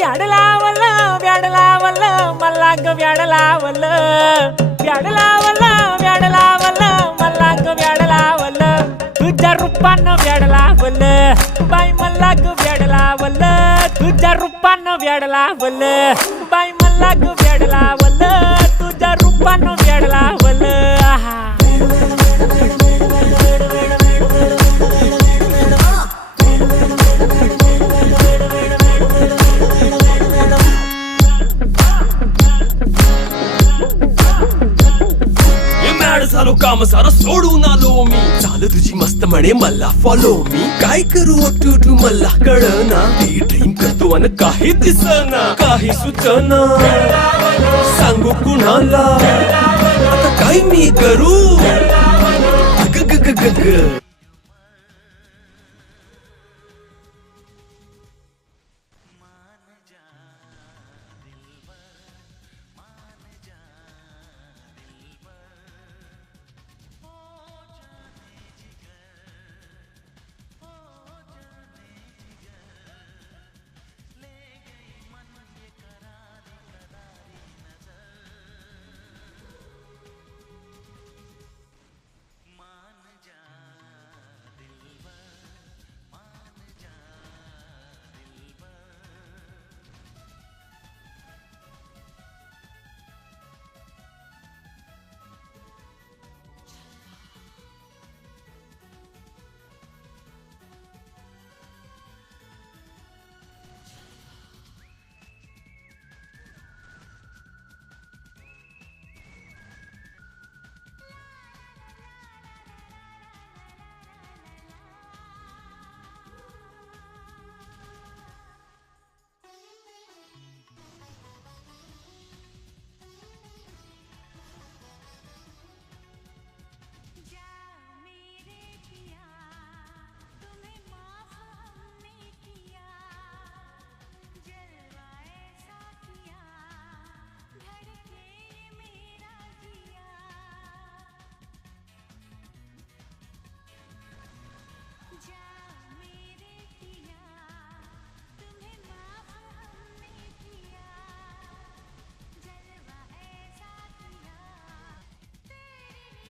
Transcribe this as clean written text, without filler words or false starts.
व्याड लावलं व्याड लावलं मला ग व्याड लावलं व्याड लावलं व्याड लावलं मला ग व्याड लावलं तुझ्या रूपानं व्याड लावलं बाई मला ग व्याड लावलं तुझ्या रूपानं व्याड लावलं बाई मला ग व्याड लावलं तुझ्या रूपानं व्याड लावलं आहा झालो काम सारा सोडून आलो मी चाल तुझी मस्त म्हणे मला फॉलो मी काय करू टू मला कळना ती ड्रीम करतो आणि काही दिसना काही सुचना सांगू कुणाला आता काय मी करू ग ग ग ग ग